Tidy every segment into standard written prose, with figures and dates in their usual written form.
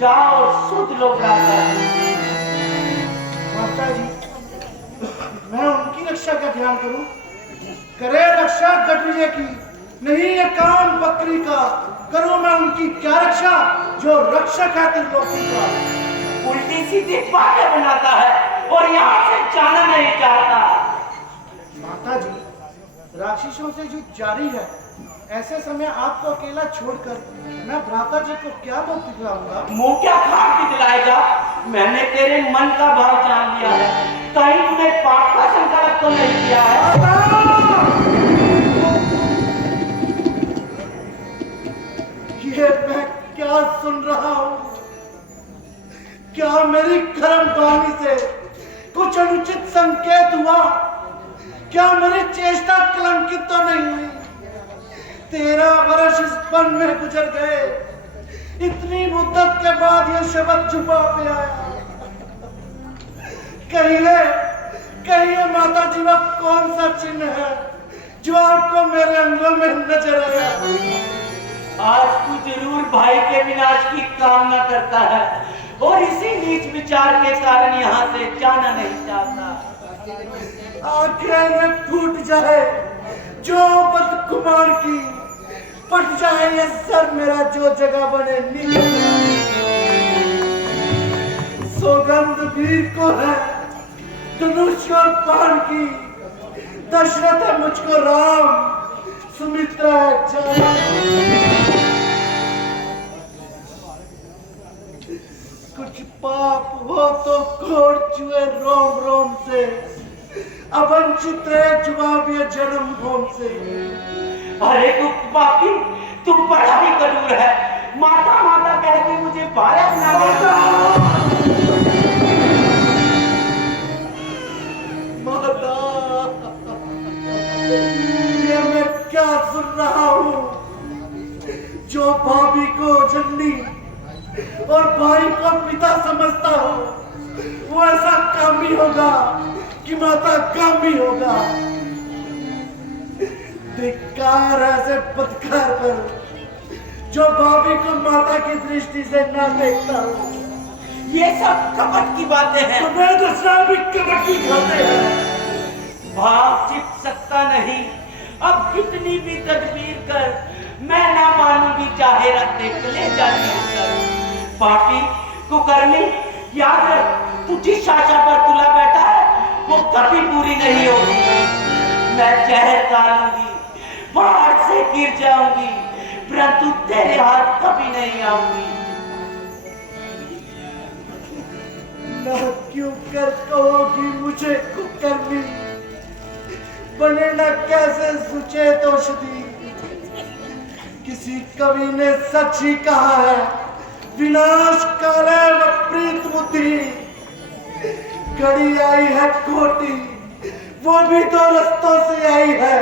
जाओ और सुध लो भ्राता। माता जी, मैं उनकी रक्षा का ध्यान करूं? करे रक्षा गठरिये की, नहीं ये काम बकरी का। करूं मैं उनकी क्या रक्षा, जो रक्षक है त्रिलोकी का। उल्टी सीधी बातें बनाता है और यहाँ से जाना नहीं चाहता। माता जी, राक्षसों से जो जारी है, ऐसे समय आपको अकेला छोड़कर मैं भ्राता जी को क्या मुंह दिखलाऊंगा? मुंह क्या खाक दिखलाएगा? मैंने तेरे मन का भाव जान लिया है। कहीं तूने पाप का संकल्प तो नहीं किया है? ये मैं क्या सुन रहा हूं? क्या मेरी कर्मवाणी से कुछ अनुचित संकेत हुआ? क्या मेरी चेष्टा कलंकित तो नहीं हुई? 13 वर्ष इस वन में गुजर गए, इतनी मुद्दत के बाद ये शब्द छुपा पे आया। कहिए माता जी, वह कौन सा चिन्ह है जो आपको मेरे अंगों में नजर आया? आज तू जरूर भाई के विनाश की कामना करता है और इसी नीच विचार के कारण यहाँ से जाना नहीं चाहता। आखिर में फूट जाए जो बदकुमार की, पट जाए ये सर मेरा जो जगह बने नीचे। सौगंध वीर को है धनुष और बाण की, दशरथ है मुझको राम, सुमित्रा है जय। कुछ पाप हो तो कोड़ चुए रोम रोम से, अवंचित रहे जवाब ये जन्म भूम से। अरे तू पापी, तू बड़ा ही कठोर है। माता माता कहती मुझे भारत ना माता, ये मैं क्या सुन रहा हूँ? जो भाभी को जननी और भाई को पिता समझता हो, वो ऐसा कामी होगा कि माता कामी होगा। धिक्कार ऐसे पत्थर पर जो भाभी को माता की दृष्टि से ना देखता हो। ये सब कपट की बातें हैं। तुम्हें दूसरा भी कपट की बातें हैं। भाव छिप सकता नहीं। अब कितनी भी तदबीर कर मैं ना मानूंगी, चाहे रखते कलेजा कर। पापी कुकर्मी, याद रख तू जिस आशा पर तुला बैठा है वो कभी पूरी नहीं होगी। मैं जहर डालूंगी, पहाड़ से गिर जाऊंगी, परंतु तेरे हाथ कभी नहीं आऊंगी। ना क्यों कर कहोगी मुझे कुकर्मी, बने न कैसे सुचेत औषधि। किसी कवि ने सच ही कहा है, विनाश काले विपरीत बुद्धि। घड़ी आई है खोटी, वो भी तो रस्तों से आई है,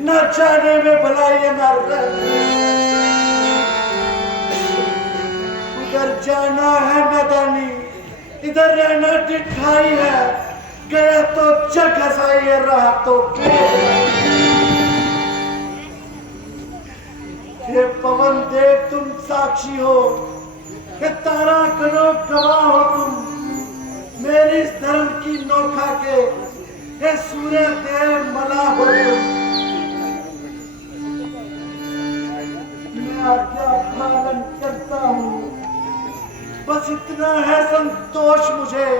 न जाने में भलाई है न उधर जाना है मैदानी, इधर रहना दिखाई है। गया तो जग हसाई है, रहा तो हे पवन देव तुम साक्षी हो, हे तारा करो गवाह हो तुम मेरी इस धर्म की नोखा के, हे सूर्य देव मला हो तुम। मैं आज्ञा पालन करता हूँ, बस इतना है संतोष मुझे।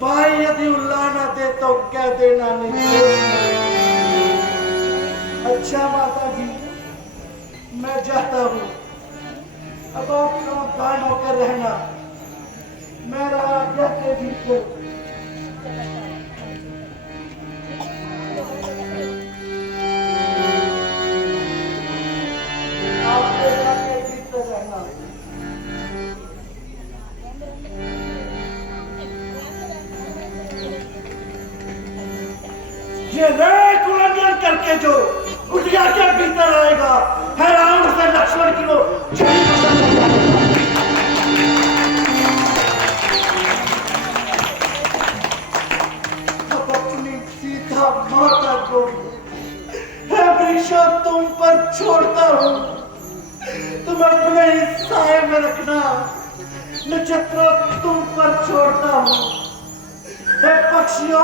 भाई यदि उल्ला ना दे तो कह देना नहीं। अच्छा माता जी, मैं जाता हूँ, अब आप सावधान होकर रहना। मैं रहा आज्ञा के भीतर। आप आज्ञा के भीतर रहना। ये रेत उल्लंघन करके जो कुटिया के भीतर आएगा, है राम से लक्ष्मण की वो अब अपनी सीता माता को है वृक्ष तुम पर छोड़ता हूँ। तुम अपने ही साए में रखना, नक्षत्रों तुम पर छोड़ता हूँ। हे पक्षियों,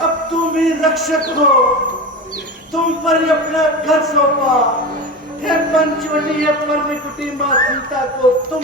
अब तुम ही रक्षक हो, तुम पर ही अपना घर सौंपा। हे पंचवटी, हे परमकुटी माँ सीता को तुम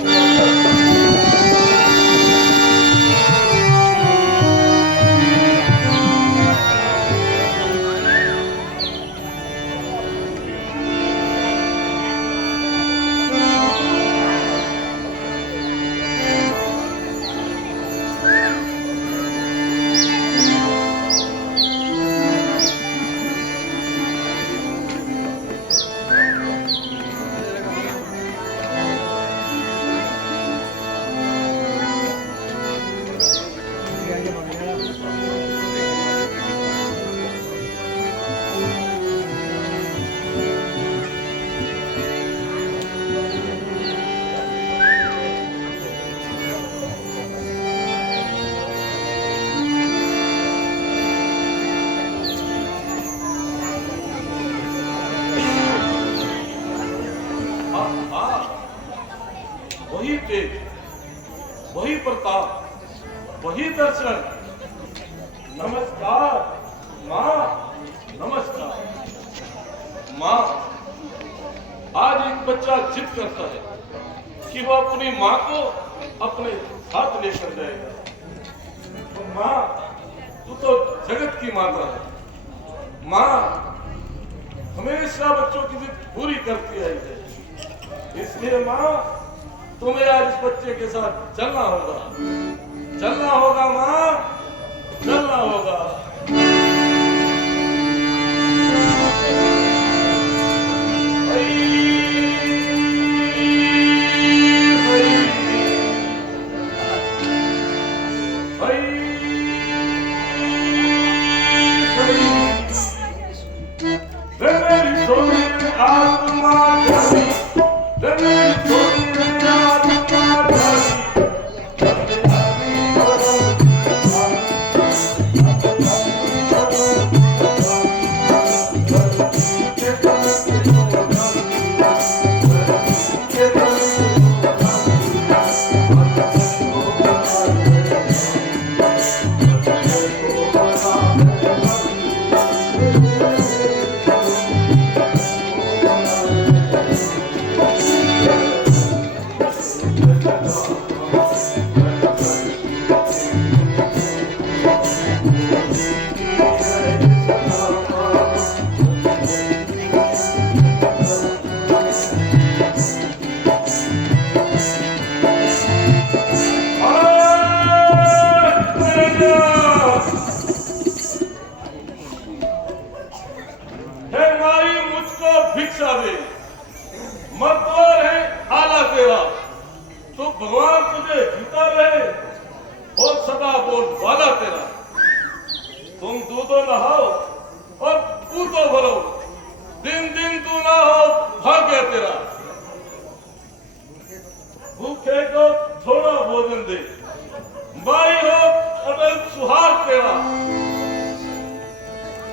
वही तेज, वही प्रताप, वही दर्शन। नमस्कार माँ, नमस्कार माँ। आज एक बच्चा जिद करता है कि वो अपनी माँ को अपने साथ लेकर जाएगा। तो माँ, तू तो जगत की माता है। माँ हमेशा बच्चों की जिद पूरी करती आई है, इसलिए माँ तुम्हें आज इस बच्चे के साथ चलना होगा, चलना होगा माँ, चलना होगा। भिक्षा दे, मतवार है आला तेरा, तो भगवान तुझे जीता रहे और सदा बोल वाला तेरा। तुम दूधो नहाओ और पूतो भरो, दिन दिन तू ना हो भाग्य तेरा। भूखे को थोड़ा भोजन दे, माई हो अटल सुहाग तेरा।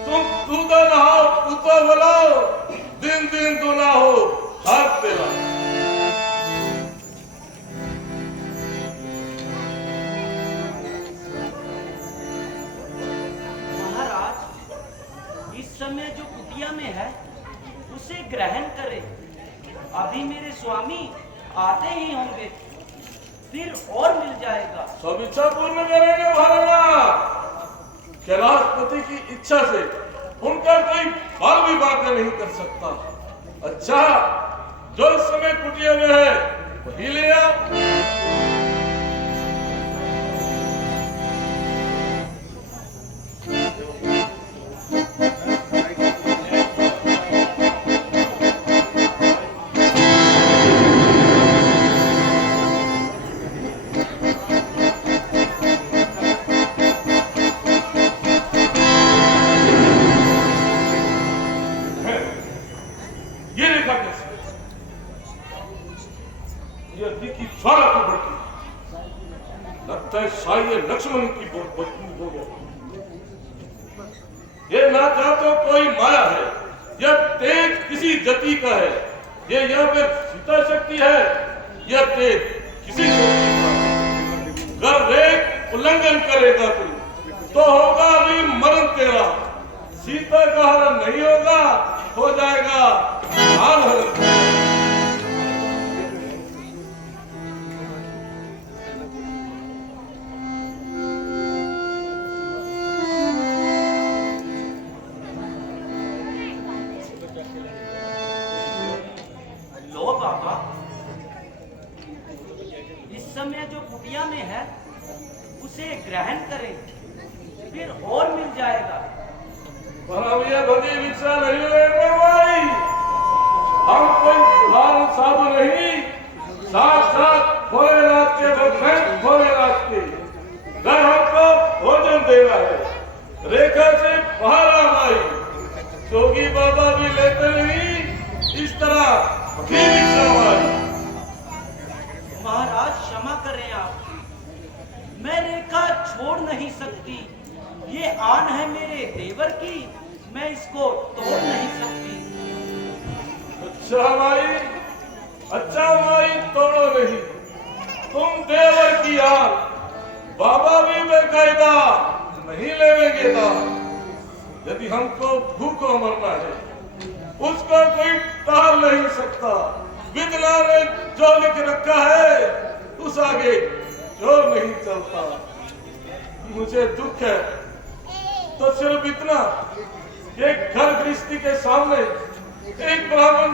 तुम दूधो नहाओ पूतो भरो, दिन दिन तू ना हो भाग तेरा। महाराज, इस समय जो कुटिया में है उसे ग्रहण करें। अभी मेरे स्वामी आते ही होंगे, फिर और मिल जाएगा। सब इच्छा पूर्ण करेंगे महाराज। कैलाशपति की इच्छा से उनका कोई बाल भी बात नहीं कर सकता। अच्छा, जो इस समय कुटिया में है वही ले आओ। लक्ष्मण की ये ना चाहते कोई माया है, यह तेज किसी जाति का है, ये यहाँ पे सीता शक्ति है, यह तेज किसी शक्ति का है। अगर एक उल्लंघन करेगा तो होगा भी मरण तेरा। सीता का हरण नहीं होगा, हो जाएगा प्राण हरण। लो बाबा, इस समय जो कुटिया में है उसे ग्रहण करें, फिर और मिल जाएगा। पर हम ये भगी भिक्षा नहीं लेंगे भाई, हम कोई साधारण साधु नहीं, साक्षात भोलेनाथ के भक्त हैं, भोलेनाथ के। घर हमको भोजन देना है, रेखा से पहाड़ा भाई, जोगी बाबा भी लेते नहीं इस तरह भगी भिक्षा भाई। महाराज क्षमा करें आप, मैं रेखा छोड़ नहीं सकती। ये आन है मेरे देवर की, मैं इसको तोड़ नहीं सकती। अच्छा भाई तोड़ो नहीं, तुम देवर की आन, बाबा भी बेकायदा नहीं लेंगे दान। यदि हमको भूखों मरना है, उसका कोई टाल नहीं सकता। विधना ने जो लिख रखा है उस आगे जो नहीं चलता। मुझे दुख है तो सिर्फ इतना, एक घर गृहस्थी के सामने एक ब्राह्मण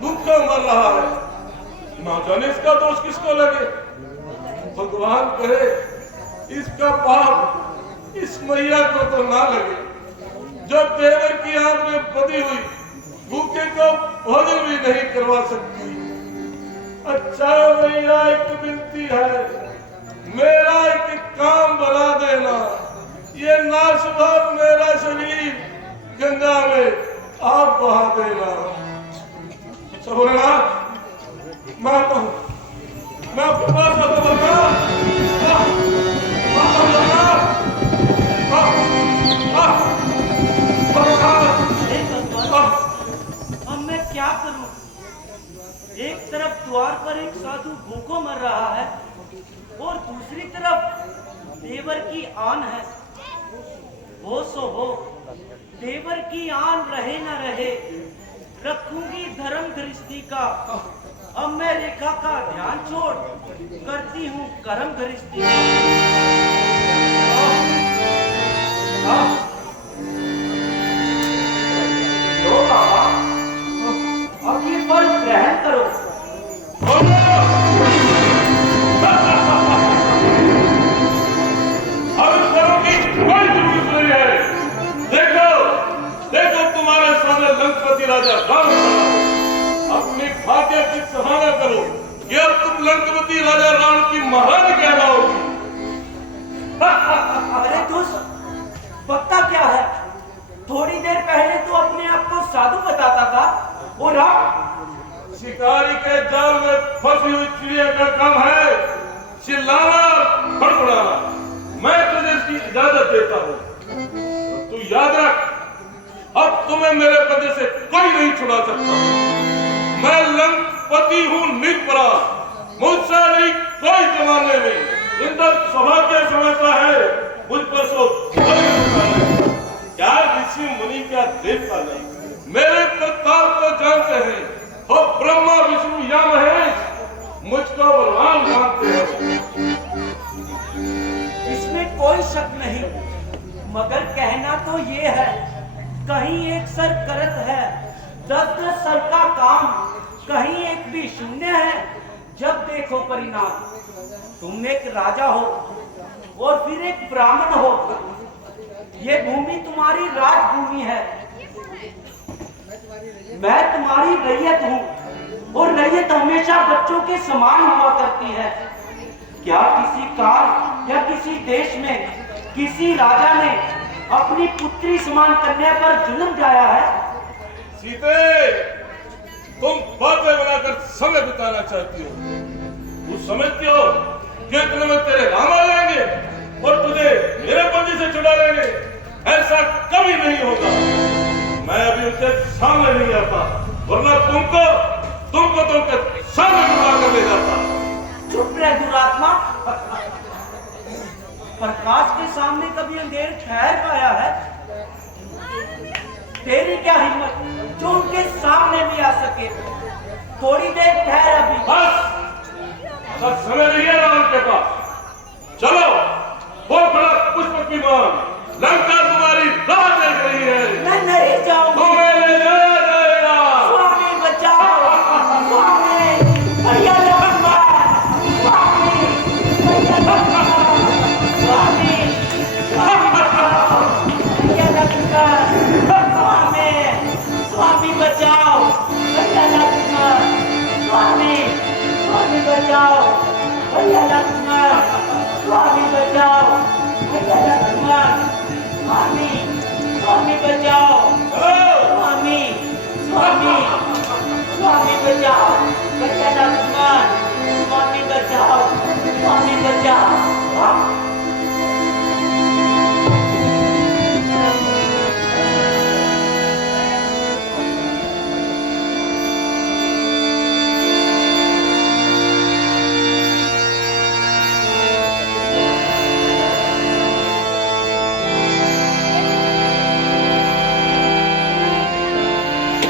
भूखा मर रहा है, ना जाने इसका दोष किसको लगे। भगवान करे इसका पाप इस मैया को तो ना लगे, जो देवर की आंख में बदी हुई भूखे को भोजन भी नहीं करवा सकती। अच्छा मैया, एक विनती है, मेरा एक काम बना देना, ये नाशवान मेरा शरीर गंगा में आप बहा देना। भोलेनाथ, मैं आपके पास आता अब मैं क्या करूं? एक तरफ द्वार पर एक साधु भूखों मर रहा है और दूसरी तरफ देवर की आन है। हो सो हो, देवर की आन रहे न रहे, रखूंगी धर्म गृहस्थी का। अब मैं रेखा का ध्यान छोड़ करती हूँ कर्म गृहस्थी। लो बाबा, अब ये फल ग्रहण करो। अब इस कर्म की कोई जरूरत नहीं है। देखो तुम्हारे सामने लंकापति राजा राम खड़ा है। अपनी भाग्य की सराहना करो कि अब तुम लंकापति राजा राम की महारानी कहलाओगी। अरे दुष्ट, बकता क्या है? थोड़ी देर पहले तो अपने आप को साधु बताता था, और अब शिकारी के जाल में फंसी हुई चिड़िया का काम है चिल्लाना, फड़फड़ाना। मैं तुझे इसकी इजाजत देता हूँ, तू याद रख, अब तुम्हें मेरे पद से कोई नहीं छुड़ा सकता। मैं लंकापति हूँ निरपराध, मुझसे नहीं कोई जमाने में इंद्र सौभाग्य समझता है, मुझ पर सो क्या ऋषि मुनि क्या देवता नहीं मेरे प्रताप को जानते हैं। हो ब्रह्मा विष्णु या महेश मुझको बलवान मानते हैं। इसमें कोई शक नहीं, मगर कहना तो ये है, कहीं एक सर करत है 10-10 सर का काम, कहीं एक भी शून्य है जब देखो परिणाम। तुम एक राजा हो और फिर एक ब्राह्मण हो, ये भूमि तुम्हारी राजभूमि है, मैं तुम्हारी रैयत हूँ और रैयत हमेशा बच्चों के समान हुआ करती है। क्या किसी काल या किसी देश में किसी राजा ने अपनी पुत्री समान कन्या पर जुल्म ढाया है? सीते, तुम बातें बनाकर समय बिताना चाहती हो। तू समझती हो कि इतने में तेरे राम आ जाएंगे और तुझे मेरे पंजे से छुड़ा लेंगे? ऐसा कभी नहीं होगा। मैं अभी उनके सामने नहीं आता, वरना तुमको तो उनके सामने बुला कर ले जाता। चुप रह दुरात्मा। प्रकाश के सामने कभी अंधेर ठहर पाया है? तेरी क्या हिम्मत जो उनके सामने भी आ सके? थोड़ी देर ठहर अभी। बस अब समय नहीं है राम के पास। चलो वो बड़ा पुष्पक विमान लंका तुम्हारी राह देख रही है। मैं नहीं जाऊंगी। तुम्हें ले जाएगा। स्वामी बचाओ, स्वामी भैया लखमा, स्वामी भैया लखमा, स्वामी स्वामी बचाओ, भैया लखमा, स्वामी स्वामी बचाओ, भैया लखमा, स्वामी स्वामी बचाओ, भैया लखमा, स्वामी बचाओ, भैया लखमा, स्वामी स्वामी बचाओ, स्वामी स्वामी स्वामी बचाओ, भैया लखमा।